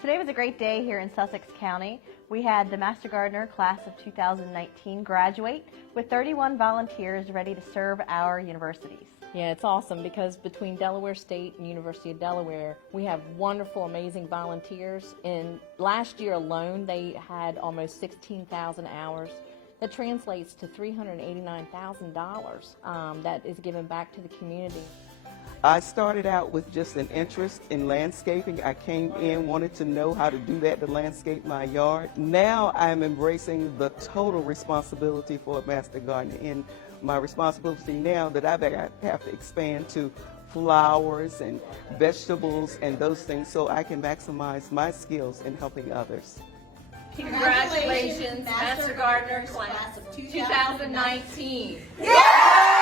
Today was a great day here in Sussex County. We had the Master Gardener class of 2019 graduate with 31 volunteers ready to serve our universities. Yeah, it's awesome because between Delaware State and University of Delaware, we have wonderful, amazing volunteers. And last year alone, they had almost 16,000 hours. That translates to $389,000 that is given back to the community. I started out with just an interest in landscaping. I came in, wanted to know how to do that, to landscape my yard. Now I'm embracing the total responsibility for a master gardener, and my responsibility now that I have to expand to flowers and vegetables and those things so I can maximize my skills in helping others. Congratulations, Master Gardener class of 2019. Yeah!